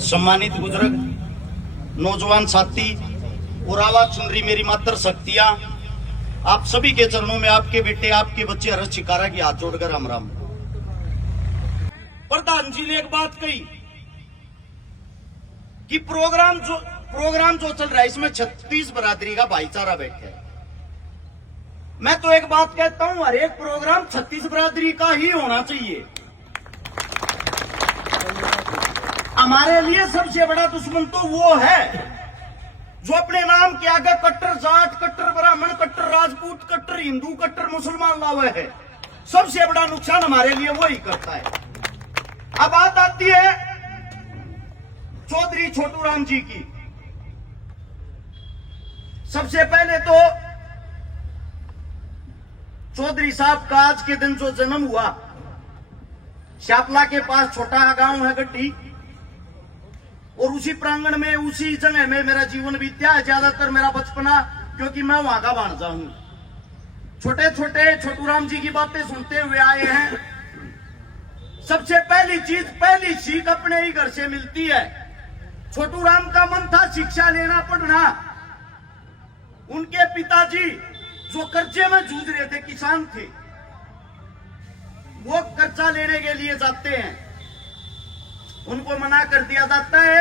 सम्मानित बुजुर्ग, नौजवान साथी और आवाज सुन रही मेरी मात्र शक्तियां, आप सभी के चरणों में आपके बेटे, आपके बच्चे हर्ष चिकारा की हाथ जोड़कर राम राम। प्रधान जी ने एक बात कही कि प्रोग्राम जो चल रहा है इसमें 36 बरादरी का भाईचारा बैठा है। मैं तो एक बात कहता हूं, हर एक प्रोग्राम 36 बरादरी का ही होना चाहिए। हमारे लिए सबसे बड़ा दुश्मन तो वो है जो अपने नाम के आगे कट्टर जाट, कट्टर ब्राह्मण, कट्टर राजपूत, कट्टर हिंदू, कट्टर मुसलमान लावे है। सबसे बड़ा नुकसान हमारे लिए वो ही करता है। अब बात आती है चौधरी छोटू राम जी की। सबसे पहले तो चौधरी साहब का आज के दिन जो जन्म हुआ, शापला के पास छोटा गांव है गड्डी, और उसी प्रांगण में, उसी जगह में मेरा जीवन बीत्या है ज्यादातर मेरा बचपना, क्योंकि मैं वहां का भांजा हूं। छोटे छोटे छोटू राम जी की बातें सुनते हुए आए हैं। सबसे पहली चीज, पहली सीख अपने ही घर से मिलती है। छोटू राम का मन था शिक्षा लेना, पढ़ना। उनके पिताजी जो कर्जे में जूझ रहे थे, किसान थे, वो कर्जा लेने के लिए जाते हैं, उनको मना कर दिया जाता है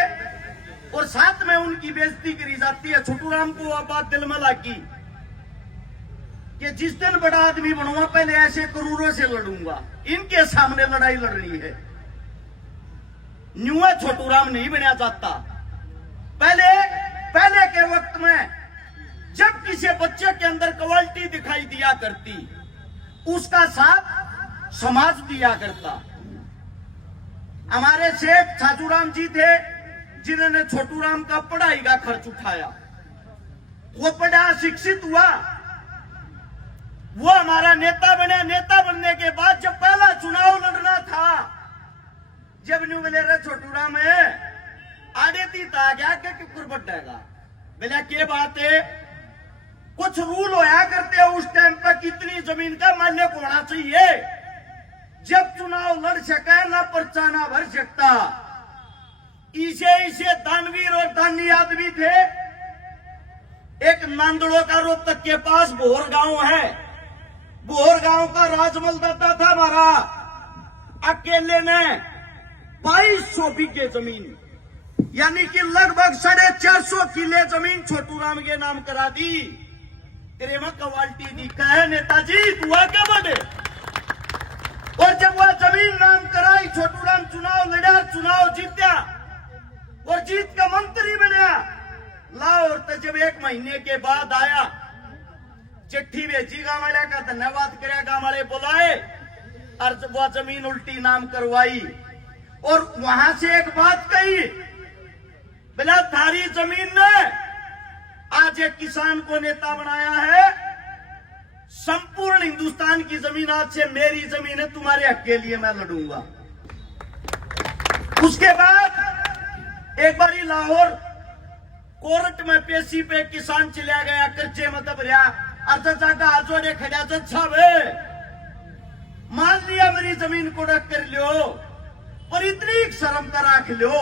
और साथ में उनकी बेइज्जती करी जाती है। छोटू राम को वह बात दिल में लगी कि जिस दिन बड़ा आदमी बनूंगा पहले ऐसे करोड़ों से लड़ूंगा, इनके सामने लड़ाई लड़नी है। न्यू छोटू राम नहीं बनया जाता। पहले के वक्त में जब किसी बच्चे के अंदर क्वालिटी दिखाई दिया करती, उसका साथ समाज दिया करता। हमारे शेख छाजूराम जी थे जिन्होंने छोटू राम का पढ़ाई का खर्च उठाया। वो पढ़ा, शिक्षित हुआ, वो हमारा नेता बने। नेता बनने के बाद जब पहला चुनाव लड़ना था, जब न्यू बोले रे छोटू राम है आड़े थी था क्या के कुकुर बटेगा, बोला के बात है, कुछ रूल होया करते उस टाइम पर कितनी जमीन का मालिक होना चाहिए, जब चुनाव लड़ सका ना पर्चा ना भर सकता। इसे दानवीर और दानी आदमी थे। एक नांदड़ो का रोहतक के पास बोहर गांव है, बोहर गांव का राजमल दाता था हमारा, अकेले ने 2200 बीघे जमीन, यानी कि लगभग 450 किले जमीन छोटू राम के नाम करा दी। तेरे में क्वालिटी दी कहे नेताजी दुआ क्या बने। और जब वह जमीन नाम कराई, छोटू राम चुनाव लड़ा, चुनाव जीत्या और जीत का मंत्री बना। लाहौर तो जब 1 महीने के बाद आया, चिट्ठी भेजी गांव वाले का धन्यवाद करे, गांव वाले बुलाए और जब वह जमीन उल्टी नाम करवाई और वहां से एक बात कही, बोला थारी जमीन ने आज एक किसान को नेता बनाया है, संपूर्ण हिंदुस्तान की जमीन आज से मेरी जमीन है, तुम्हारे हक के लिए मैं लड़ूंगा। उसके बाद एक बारी लाहौर कोर्ट में पेशी पे किसान चला गया, कर्जे में दब रहा, अर्जा का आजोड़े खड़ा छावे, मान लिया मेरी जमीन को रख कर लियो और इतनी शर्म का राख लियो,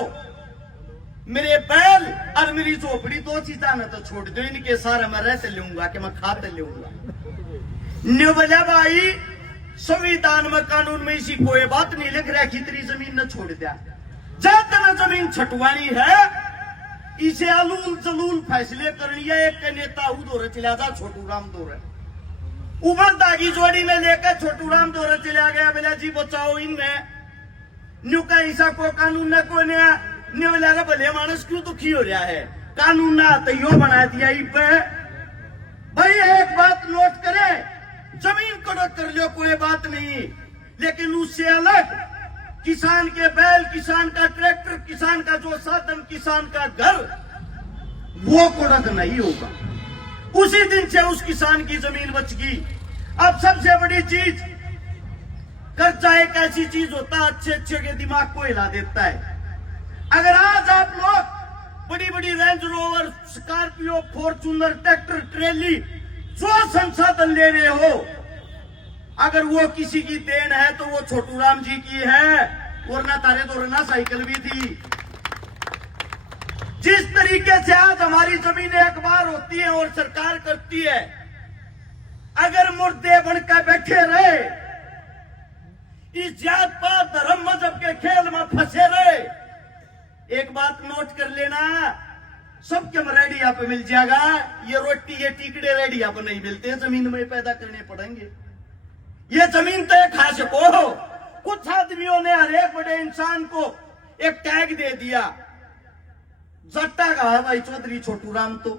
मेरे बैल और मेरी झोपड़ी 2 चीजा न तो छोड़ दो, इनके सारे मैं रहते लूंगा कि मैं खाते लूंगा। न्यू बोला भाई संविधान में, कानून में इसी कोई बात नहीं लिख रहा कि तेरी जमीन न छोड़ दिया। जब तक जमीन छटवानी है, इसे अलूल जलूल फैसले करनी है। एक के नेता दौरे चला जा, छोटू राम दौरे उमर दागी जोड़ी में लेकर छोटू राम दौरे चला गया। बोला जी बचाओ इनमें, न्यू का हिस्सा को कानून न को न्यू बोला भले मानस क्यों दुखी हो रहा है, कानून ना तो यो बना दिया। भाई एक बात नोट करे, जमीन कड़क कर लो कोई बात नहीं, लेकिन उससे अलग किसान के बैल, किसान का ट्रैक्टर, किसान का जो साधन, किसान का घर, वो कड़क नहीं होगा। उसी दिन से उस किसान की जमीन बच गई। अब सबसे बड़ी चीज, कर्जा एक ऐसी चीज होता है अच्छे के दिमाग को हिला देता है। अगर आज आप लोग बड़ी बड़ी Range Rover, Scorpio, Fortuner, tractor, trolley, जो संसाधन ले रहे हो, अगर वो किसी की देन है तो वो छोटू राम जी की है, वरना तारे तो रना साइकिल भी थी। जिस तरीके से आज हमारी जमीनें अखबार होती हैं और सरकार करती है, अगर मुर्दे बनकर बैठे रहे, इस जात पात धर्म मजहब के खेल में फंसे रहे, एक बात नोट कर लेना, सबके रेडिया पे मिल जाएगा। ये रोटी ये टिकड़े रेडिया पे नहीं मिलते, जमीन में पैदा करने पड़ेंगे। ये जमीन तो एक खा सको। कुछ आदमियों ने हर एक बड़े इंसान को एक टैग दे दिया, जट्टा का है भाई चौधरी छोटू राम। तो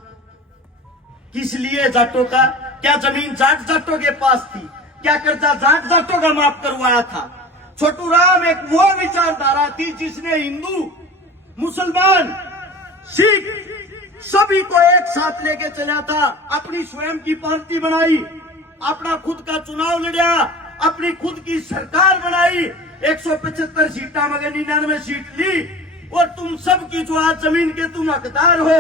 किस लिए जाटों का? क्या जमीन जाट जाटों के पास थी? क्या कर्जा जाट जाटों का माफ करवाया था? छोटू राम एक वो विचारधारा थी जिसने हिंदू, मुसलमान, सिख सभी को एक साथ लेके चला था। अपनी स्वयं की पार्टी बनाई, अपना खुद का चुनाव लड़ा, अपनी खुद की सरकार बनाई, 175 सीटा मगर 99 सीट ली। और तुम सब की जो आज जमीन के तुम हकदार हो,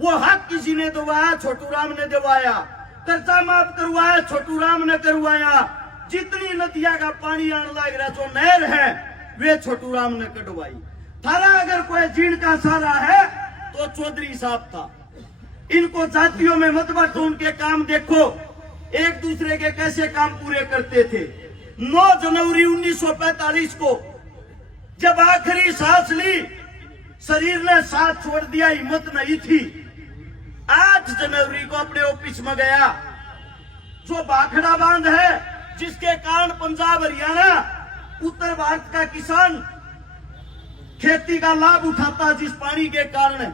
वो हक किसी ने दिलवाया? छोटू राम ने दिलवाया। कर्जा माफ करवाया? छोटू राम ने करवाया। जितनी नदियां का पानी आने लग रहा, जो नहर है, वे छोटू राम ने कटवाई। थारा अगर कोई जीण का सारा है तो चौधरी साहब था। इनको जातियों में मत बांटो, उनके काम देखो, एक दूसरे के कैसे काम पूरे करते थे। 9 जनवरी 1945 को जब आखिरी सांस ली, शरीर ने साथ छोड़ दिया, हिम्मत नहीं थी। 8 जनवरी को अपने ऑफिस में गया, जो भाखड़ा बांध है, जिसके कारण पंजाब, हरियाणा, उत्तर भारत का किसान खेती का लाभ उठाता, जिस पानी के कारण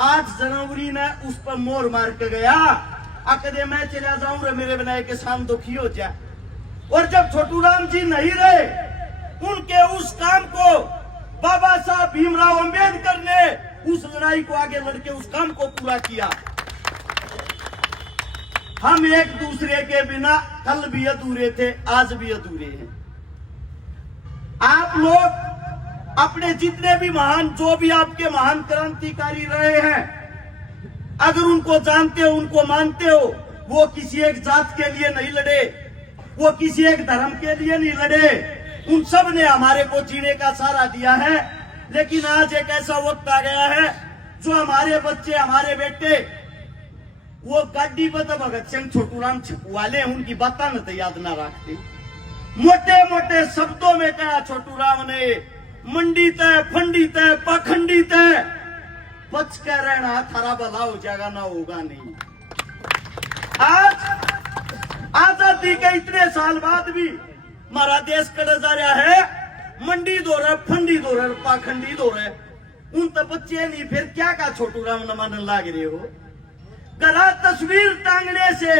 8 जनवरी ने उस पर मोर मार के गया। अकदे मैं चला जाऊं रे मेरे बनाए किसान दुखी हो जाए। और जब छोटू राम जी नहीं रहे, उनके उस काम को बाबा साहब भीमराव अंबेडकर ने उस लड़ाई को आगे लड़के उस काम को पूरा किया। हम एक दूसरे के बिना कल भी अधूरे थे, आज भी अधूरे हैं। आप लोग अपने जितने भी महान, जो भी आपके महान क्रांतिकारी रहे हैं, अगर उनको जानते हो, उनको मानते हो, वो किसी एक जात के लिए नहीं लड़े, वो किसी एक धर्म के लिए नहीं लड़े। उन सब ने हमारे को जीने का सहारा दिया है। लेकिन आज एक ऐसा वक्त आ गया है, जो हमारे बच्चे, हमारे बेटे, वो गाड़ी पर तो भगत सिंह, छोटू राम वाले उनकी बातें न तो याद ना रखते। मोटे मोटे शब्दों में कहा छोटू राम ने, मंडी तय, फंडी तय, पाखंडी तय, बच कर रहना, थारा भला हो जाएगा, ना होगा नहीं। आज आजादी के इतने साल बाद भी हमारा देश कड़ा जा रहा है, मंडी दो रहे, फंडी दो रहे, पाखंडी दो रहे। उन तो बच्चे नहीं, फिर क्या का छोटू राम न मानने लाग रहे हो? गला तस्वीर टांगने से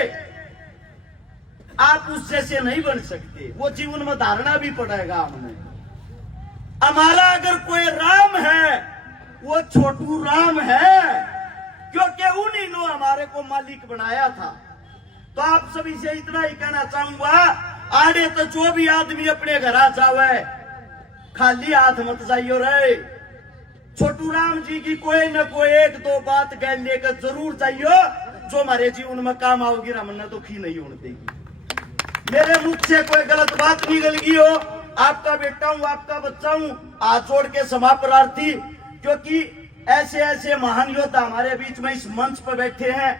आप उस जैसे नहीं बन सकते, वो जीवन में धारणा भी पड़ेगा हमें। हमारा अगर कोई राम है, वो छोटू राम है, क्योंकि उन्हीं ने हमारे को मालिक बनाया था। तो आप सभी से इतना ही कहना चाहूंगा, आड़े तो जो भी आदमी अपने घर आ जावे, खाली हाथ मत जाइयो रे। छोटू राम जी की कोई न कोई 1-2 बात कह लेकर जरूर जाइयो, जो हमारे जीवन में काम आओगी, हमने दुखी नहीं होने देगी। मेरे मुख से कोई गलत बात निकल गई हो, आपका बेटा हूं, आपका बच्चा हूं, हाथ जोड़ के क्षमा प्रार्थी। क्योंकि ऐसे ऐसे महान योद्धा हमारे बीच में इस मंच पर बैठे हैं,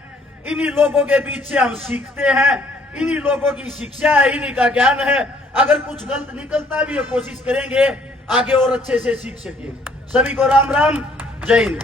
इन्हीं लोगों के बीच से हम सीखते हैं, इन्हीं लोगों की शिक्षा है, इन्हीं का ज्ञान है। अगर कुछ गलत निकलता भी है, कोशिश करेंगे आगे और अच्छे से सीख सके। सभी को राम राम, जय हिंद।